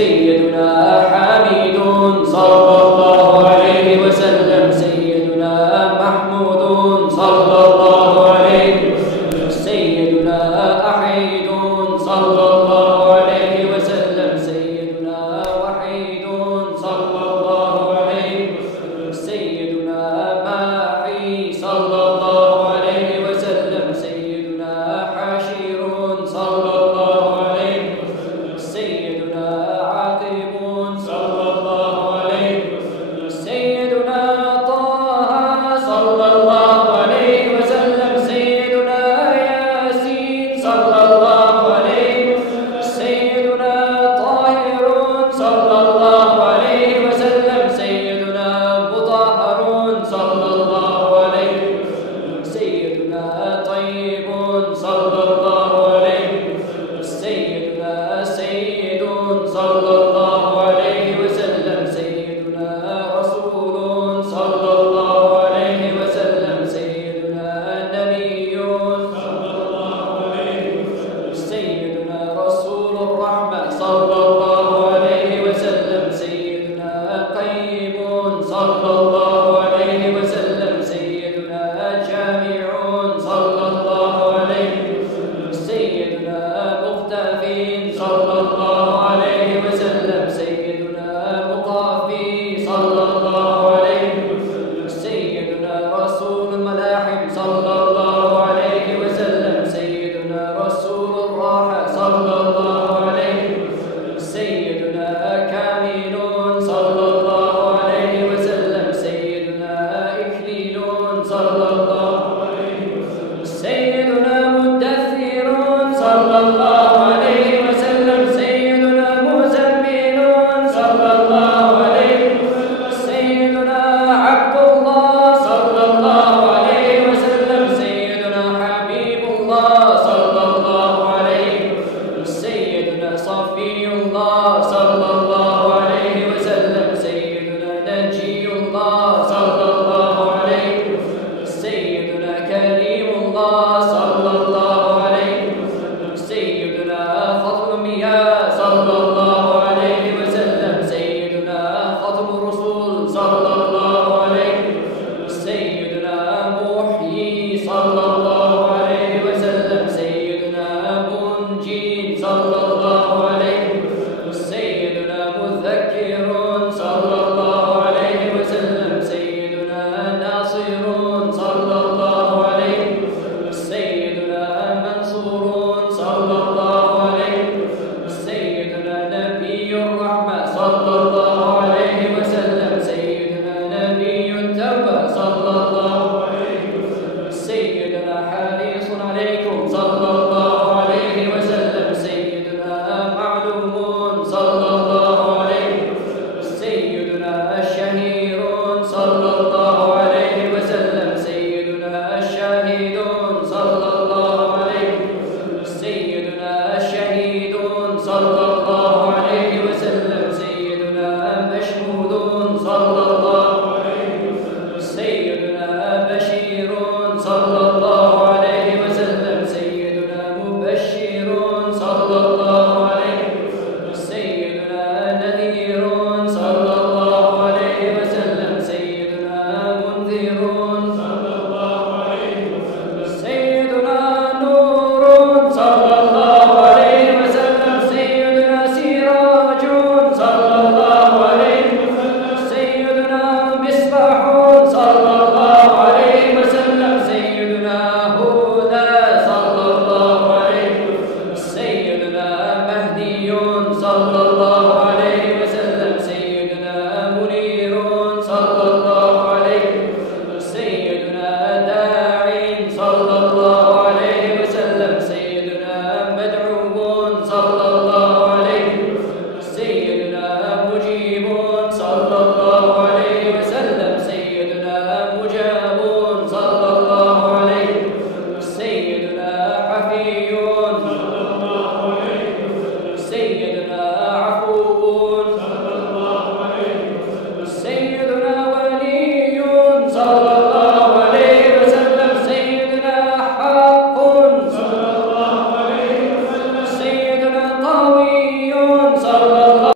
سيدنا حميد صلى الله عليه وسلم سيدنا محمود صلى الله عليه وسلم سيدنا أحيد صلى الله عليه وسلم سيدنا وحيد صلى الله عليه وسلم سيدنا ماحي صلى الله عليه وسلم سيدنا حشير صلى الله عليه وسلم سيدنا عاقب صلى الله عليه وسلم سيدنا طه صلى الله عليه وسلم سيدنا ياسين صلى الله عليه وسلم سيدنا طاهر صلى الله عليه وسلم سيدنا مطهر صلى الله عليه وسلم سيدنا طيب صلى الله عليه وسلم سيدنا سيد صلى الله عليه وسلم سيدنا رسول صلى الله عليه وسلم سيدنا نبي صلى الله عليه وسلم سيدنا رسول الرحمة صلى الله عليه وسلم سيدنا قيم صلى الله عليه وسلم سيدنا جامع صلى الله عليه وسلم سيدنا مختفي صلى الله عليه وسلم سيدنا مقافي صلى الله عليه وسلم سيدنا رسول الملاحم صلى الله عليه وسلم سيدنا رسول الراحة صلى الله عليه وسلم سيدنا كامل صلى الله عليه وسلم سيدنا إكليل صلى الله عليه وسلم سيدنا مدثر صلى الله عليه وسلم سيدنا مزمل صلى الله عليه وسلم سيدنا عبد الله صلى الله عليه وسلم سيدنا حبيب الله صلى الله عليه وسلم سيدنا صفي الله صلى الله عليه وسلم سيدنا نجي الله صلى الله عليه وسلم سيدنا كريم الله صلى الله عليه وسلم سيدنا خطب المياه صلى الله عليه وسلم سيدنا خطب الرسول صلى الله عليه وسلم سيدنا محيي صلى الله عليه وسلم سيدنا منجي صلى الله عليه وسلم سيدنا مذكر صلى الله عليه وسلم سيدنا ناصر صلى الله عليه وسلم سيدنا منصور صلى الله عليه وسلم سيدنا نبي الرحمة صلى الله عليه وسلم سيدنا نبي التوبة صلى الله عليه وسلم سيدنا حريص عليكم صلى الله عليه وسلم سيدنا معلوم صلى الله عليه وسلم سيدنا الشهير صلى الله عليه وسلم سيدنا الشهيد صلى الله عليه وسلم سيدنا الشهيد صلى الله عليه وسلم سيدنا مشهود صلى الله عليه وسلم سيدنا بشير صلى الله عليه وسلم سيدنا مبشر صلى الله عليه وسلم سيدنا نذير صلى الله عليه وسلم سيدنا منذر صلى الله عليه وسلم سيدنا نور صلى الله عليه وسلم سيدنا سراج صلى الله عليه وسلم سيدنا مصباح صلى الله عليه وسلم سيدنا هدى صلى الله عليه وسلم سيدنا مهدي صلى الله